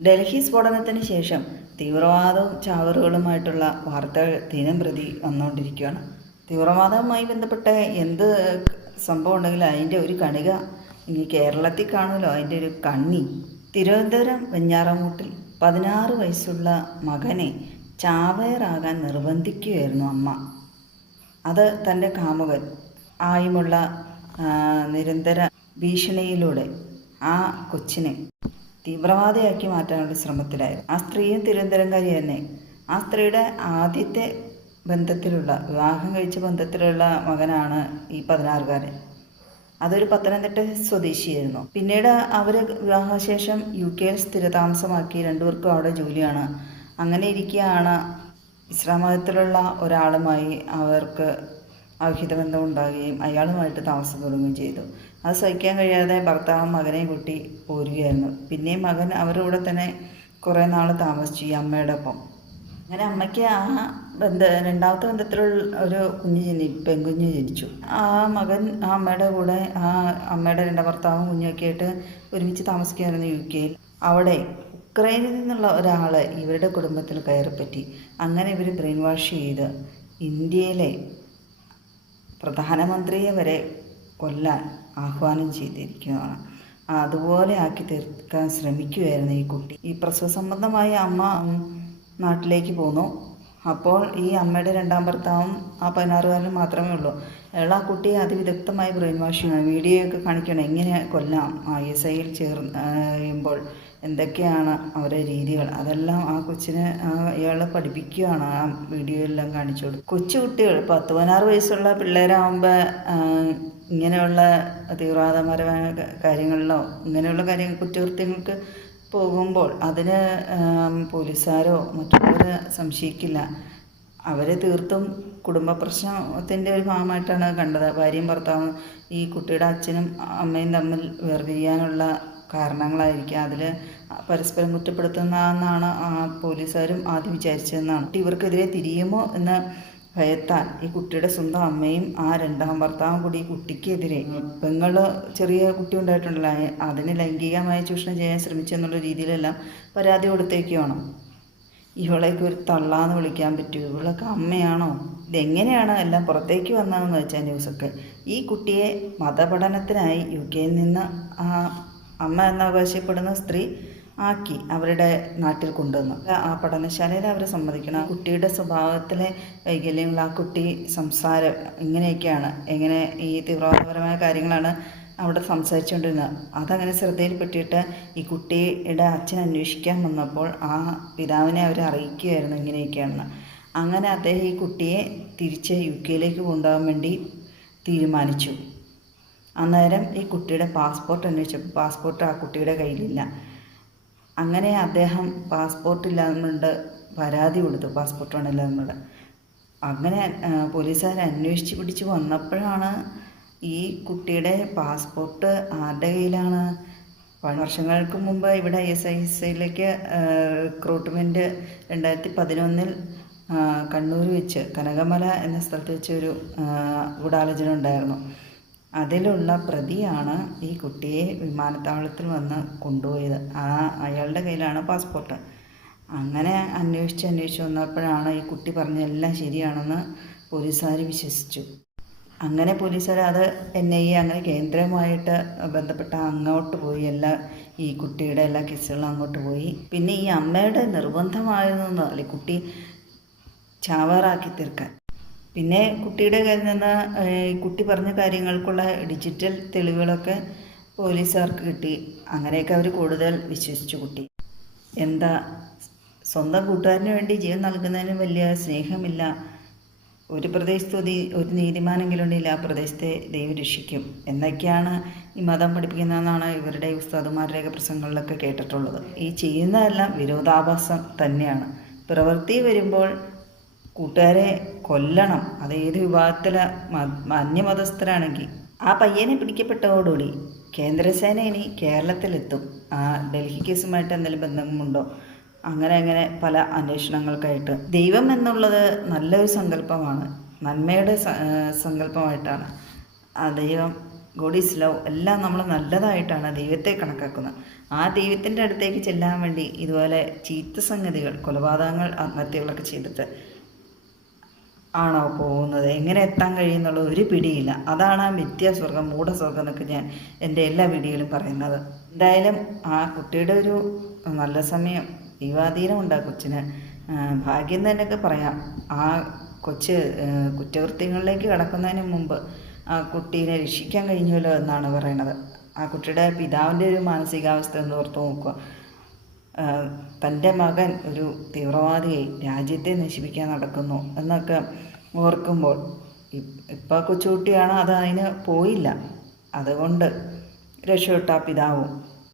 ഡൽഹി സ്ഫോടനത്തിന് ശേഷം തീവ്രവാദവും ചാവറുകളുമായിട്ടുള്ള വാർത്തകൾ ദിനം പ്രതി വന്നുകൊണ്ടിരിക്കുകയാണ്. തീവ്രവാദവുമായി ബന്ധപ്പെട്ട എന്ത് സംഭവം ഉണ്ടെങ്കിലും അതിന്റെ ഒരു കണിക ഇനി കേരളത്തിൽ കാണുമല്ലോ. അതിന്റെ ഒരു കണ്ണി. തിരുവനന്തപുരം വെഞ്ഞാറമൂട്ടിൽ പതിനാറ് വയസ്സുള്ള മകനെ ചാവയറാകാൻ നിർബന്ധിക്കുകയായിരുന്നു അമ്മ. അത് തന്റെ കാമുകൻ ആയുമുള്ള നിരന്തര ഭീഷണിയിലൂടെ ആ കൊച്ചിനെ തീവ്രവാദിയാക്കി മാറ്റാനുള്ള ശ്രമത്തിലായിരുന്നു. ആ സ്ത്രീയും തിരുവനന്തപുരംകാരി തന്നെ. ആ സ്ത്രീയുടെ ആദ്യത്തെ ബന്ധത്തിലുള്ള വിവാഹം കഴിച്ച ബന്ധത്തിലുള്ള മകനാണ് ഈ പതിനാറുകാരൻ. അതൊരു പത്തനംതിട്ട സ്വദേശിയായിരുന്നു. പിന്നീട് അവർ വിവാഹശേഷം യു കെയിൽ സ്ഥിരതാമസമാക്കി രണ്ടുപേർക്കും അവിടെ ജോലിയാണ്. അങ്ങനെ ഇരിക്കുകയാണ് ഇസ്ലാം മതത്തിലുള്ള ഒരാളുമായി അവർക്ക് അവിഹിത ബന്ധം ഉണ്ടാകുകയും അയാളുമായിട്ട് താമസം തുടങ്ങുകയും ചെയ്തു അത് സഹിക്കാൻ കഴിയാതെ ഭർത്താവ് മകനെയും കൂട്ടി പോരുകയായിരുന്നു പിന്നെയും മകൻ അവരുടെ കൂടെ തന്നെ കുറേ നാൾ താമസിച്ചു ഈ അമ്മയുടെ ഒപ്പം അങ്ങനെ അമ്മയ്ക്ക് ആ ബന്ധ രണ്ടാമത്തെ ബന്ധത്തിലുള്ള ഒരു കുഞ്ഞ് ജനി പെൺകുഞ്ഞ് ജനിച്ചു ആ മകൻ ആ അമ്മയുടെ കൂടെ ആ അമ്മയുടെ രണ്ടാം ഭർത്താവും കുഞ്ഞൊക്കെ ആയിട്ട് ഒരുമിച്ച് താമസിക്കുകയായിരുന്നു യു കെയിൽ അവിടെ ഉക്രൈനിൽ നിന്നുള്ള ഒരാൾ ഇവരുടെ കുടുംബത്തിൽ കയറിപ്പറ്റി അങ്ങനെ ഇവർ ബ്രെയിൻ വാഷ് ചെയ്ത് ഇന്ത്യയിലെ പ്രധാനമന്ത്രിയെ വരെ കൊല്ലാൻ ആഹ്വാനം ചെയ്തിരിക്കുന്നതാണ് അതുപോലെ ആക്കി തീർക്കാൻ ശ്രമിക്കുകയായിരുന്നു ഈ കുട്ടി. ഈ പ്രസവ സംബന്ധമായ അമ്മ നാട്ടിലേക്ക് പോന്നു. അപ്പോൾ ഈ അമ്മയുടെ രണ്ടാം ഭർത്താവും ആ പതിനാറുകാരനും മാത്രമേ ഉള്ളൂ. അയാൾ ആ കുട്ടിയെ അതിവിദഗ്ധമായി ബ്രെയിൻ വാഷ് ചെയ്യണം വീഡിയോ ഒക്കെ കാണിക്കണം എങ്ങനെ കൊല്ലാം? ഐ എസ് ഐയിൽ ചേർന്നുമ്പോൾ എന്തൊക്കെയാണ് അവരുടെ രീതികൾ? അതെല്ലാം ആ കൊച്ചിനെ ഇയാളെ പഠിപ്പിക്കുകയാണ്. ആ വീഡിയോ എല്ലാം കാണിച്ചു കൊടുക്കും കൊച്ചു കുട്ടികൾ പത്ത് പതിനാറ് വയസ്സുള്ള പിള്ളേരാകുമ്പോൾ ഇങ്ങനെയുള്ള തീവ്രവാദപരമായ കാര്യങ്ങളിലോ ഇങ്ങനെയുള്ള കാര്യങ്ങൾ കുറ്റകൃത്യങ്ങൾക്ക് പോകുമ്പോൾ അതിന് പോലീസുകാരോ മറ്റുള്ളവർ സംശയിക്കില്ല. അവർ തീർത്തും കുടുംബ പ്രശ്നത്തിന്റെ ഒരു ഭാഗമായിട്ടാണ് കണ്ടത്. ഭാര്യയും ഭർത്താവും ഈ കുട്ടിയുടെ അച്ഛനും അമ്മയും തമ്മിൽ വേർപിരിയാനുള്ള കാരണങ്ങളായിരിക്കും അതിൽ പരസ്പരം കുറ്റപ്പെടുത്തുന്നതെന്നാണ് പോലീസുകാരും ആദ്യം വിചാരിച്ചതെന്നാണ്. ഇവർക്കെതിരെ തിരിയുമോ എന്ന് ഭയത്താൽ. ഈ കുട്ടിയുടെ സ്വന്തം അമ്മയും ആ രണ്ടാം ഭർത്താവും കൂടി ഈ കുട്ടിക്കെതിരെ പെങ്ങൾ ചെറിയ കുട്ടി ഉണ്ടായിട്ടുണ്ടല്ലോ അതിന് ലൈംഗികമായി ചൂഷണം ചെയ്യാൻ ശ്രമിച്ചെന്നുള്ള രീതിയിലെല്ലാം പരാതി കൊടുത്തേക്കുവാണ് ഇവളേക്ക് ഒരു തള്ളാന്ന് വിളിക്കാൻ പറ്റുമോ ഇവളൊക്കെ അമ്മയാണോ? ഇതെങ്ങനെയാണ് എല്ലാം പുറത്തേക്ക് വന്നതെന്ന് വെച്ചാൽ ന്യൂസൊക്കെ. ഈ കുട്ടിയെ മതപഠനത്തിനായി യു കെയിൽ നിന്ന് ആ അമ്മ എന്നവകാശപ്പെടുന്ന സ്ത്രീ ആക്കി അവരുടെ നാട്ടിൽ കൊണ്ടുവന്നു. ആ പഠനശാലയിൽ അവർ സമ്മതിക്കണം. കുട്ടിയുടെ സ്വഭാവത്തിലെ വൈകല്യങ്ങൾ ആ കുട്ടി സംസാരം ഇങ്ങനെയൊക്കെയാണ്. എങ്ങനെ ഈ തീവ്രവാദപരമായ കാര്യങ്ങളാണ് അവിടെ സംസാരിച്ചുകൊണ്ടിരുന്നത്. അതങ്ങനെ ശ്രദ്ധയിൽപ്പെട്ടിട്ട് ഈ കുട്ടിയുടെ അച്ഛൻ അന്വേഷിക്കാൻ വന്നപ്പോൾ ആ പിതാവിനെ അവർ അറിയിക്കുകയായിരുന്നു ഇങ്ങനെയൊക്കെയാണെന്ന്. അങ്ങനെ അദ്ദേഹം ഈ കുട്ടിയെ തിരിച്ച് യു കെയിലേക്ക് കൊണ്ടുപോകാൻ വേണ്ടി തീരുമാനിച്ചു. അന്നേരം ഈ കുട്ടിയുടെ പാസ്പോർട്ട് അന്വേഷിച്ചപ്പോൾ പാസ്പോർട്ട് ആ കുട്ടിയുടെ കയ്യിലില്ല. അങ്ങനെ അദ്ദേഹം പാസ്പോർട്ട് ഇല്ലാന്നുണ്ട് പരാതി കൊടുത്തു. പാസ്പോർട്ട് വേണമില്ലാന്നുള്ളത് അങ്ങനെ പോലീസുകാർ അന്വേഷിച്ച് പിടിച്ച് വന്നപ്പോഴാണ് ഈ കുട്ടിയുടെ പാസ്പോർട്ട് ആരുടെ കയ്യിലാണ്? വർഷങ്ങൾക്ക് മുമ്പ് ഇവിടെ എസ് ഐ എസ് ഐയിലേക്ക് റിക്രൂട്ട്മെന്റ് രണ്ടായിരത്തി പതിനൊന്നിൽ കണ്ണൂർ വെച്ച് കനകമല എന്ന സ്ഥലത്ത് വെച്ച് ഒരു ഗൂഢാലോചന ഉണ്ടായിരുന്നു. അതിലുള്ള പ്രതിയാണ് ഈ കുട്ടിയെ വിമാനത്താവളത്തിൽ വന്ന് കൊണ്ടുപോയത്. ആ അയാളുടെ കയ്യിലാണ് പാസ്പോർട്ട് അങ്ങനെ അന്വേഷിച്ച് അന്വേഷിച്ച് വന്നപ്പോഴാണ് ഈ കുട്ടി പറഞ്ഞ എല്ലാം ശരിയാണെന്ന് പോലീസുകാർ വിശ്വസിച്ചു. അങ്ങനെ പോലീസുകാർ അത് എൻ ഐ എ അങ്ങനെ കേന്ദ്രമായിട്ട് ബന്ധപ്പെട്ട അങ്ങോട്ട് പോയി. എല്ലാ ഈ കുട്ടിയുടെ എല്ലാ കേസുകളും അങ്ങോട്ട് പോയി. പിന്നെ ഈ അമ്മയുടെ നിർബന്ധമായിരുന്നു അല്ലെ കുട്ടി ചാവാറാക്കി തീർക്കാൻ. പിന്നെ കുട്ടിയുടെ കയ്യിൽ നിന്ന് കുട്ടി പറഞ്ഞ കാര്യങ്ങൾക്കുള്ള ഡിജിറ്റൽ തെളിവുകളൊക്കെ പോലീസുകാർക്ക് കിട്ടി. അങ്ങനെയൊക്കെ അവർ കൂടുതൽ വിശ്വസിച്ചു കുട്ടി. എന്താ സ്വന്തം കൂട്ടുകാരന് വേണ്ടി ജീവൻ നൽകുന്നതിന് വലിയ സ്നേഹമില്ല. ഒരു പ്രദേശത്ത് ഒരു ഒരു നീതിമാനെങ്കിലും ഉണ്ടെങ്കിൽ ആ പ്രദേശത്തെ ദൈവം രക്ഷിക്കും. എന്നൊക്കെയാണ് ഈ മതം പഠിപ്പിക്കുന്നതെന്നാണ് ഇവരുടെ ഉസ്താദുമാരുടെയൊക്കെ പ്രസംഗങ്ങളിലൊക്കെ കേട്ടിട്ടുള്ളത്. ഈ ചെയ്യുന്നതെല്ലാം വിരോധാഭാസം തന്നെയാണ്. പ്രവൃത്തി വരുമ്പോൾ കൂട്ടുകാരെ കൊല്ലണം. അത് ഏത് വിഭാഗത്തിലെ? അന്യമതസ്ഥരാണെങ്കിൽ ആ പയ്യനെ പിടിക്കപ്പെട്ടതോടുകൂടി കേന്ദ്രസേന ഇനി കേരളത്തിലെത്തും. ആ ഡൽഹി കേസുമായിട്ട് എന്തെങ്കിലും ബന്ധമുണ്ടോ? അങ്ങനെ അങ്ങനെ പല അന്വേഷണങ്ങൾക്കായിട്ട്. ദൈവം എന്നുള്ളത് നല്ലൊരു സങ്കല്പമാണ്. നന്മയുടെ സങ്കല്പമായിട്ടാണ്. ആ ദൈവം ഗോഡ് ഈസ് ലവ് എല്ലാം നമ്മൾ നല്ലതായിട്ടാണ് ദൈവത്തെ കണക്കാക്കുന്നത്. ആ ദൈവത്തിന്റെ അടുത്തേക്ക് ചെല്ലാൻ വേണ്ടി ഇതുപോലെ ചീത്ത സംഗതികൾ കൊലപാതകങ്ങൾ ആത്മഹത്യകളൊക്കെ ചെയ്തിട്ട് ആണോ പോകുന്നത്? എങ്ങനെ എത്താൻ കഴിയുന്നുള്ള? ഒരു പിടിയില്ല. അതാണ് ആ മിഥ്യാസ്വർഗം മൂഢസ്വർഗം എന്നൊക്കെ ഞാൻ എന്റെ എല്ലാ വീഡിയോയിലും പറയുന്നത്. എന്തായാലും ആ കുട്ടിയുടെ ഒരു നല്ല സമയം ദൈവാധീനമുണ്ട് ആ കൊച്ചിന്. ഭാഗ്യം തന്നെയൊക്കെ പറയാം. ആ കൊച്ച് കുറ്റകൃത്യങ്ങളിലേക്ക് കടക്കുന്നതിന് മുമ്പ് ആ കുട്ടീനെ രക്ഷിക്കാൻ കഴിഞ്ഞല്ലോ എന്നാണ് പറയുന്നത്. ആ കുട്ടിയുടെ പിതാവിന്റെ ഒരു മാനസികാവസ്ഥ എന്ന് ഓർത്ത് നോക്കുക. തന്റെ മകൻ ഒരു തീവ്രവാദിയായി രാജ്യത്തെ നശിപ്പിക്കാൻ നടക്കുന്നു എന്നൊക്കെ ഓർക്കുമ്പോൾ ഇപ്പോൾ കൊച്ചുകുട്ടിയാണ് അത് അതിന് പോയില്ല. അതുകൊണ്ട് രക്ഷപ്പെട്ട പിതാവും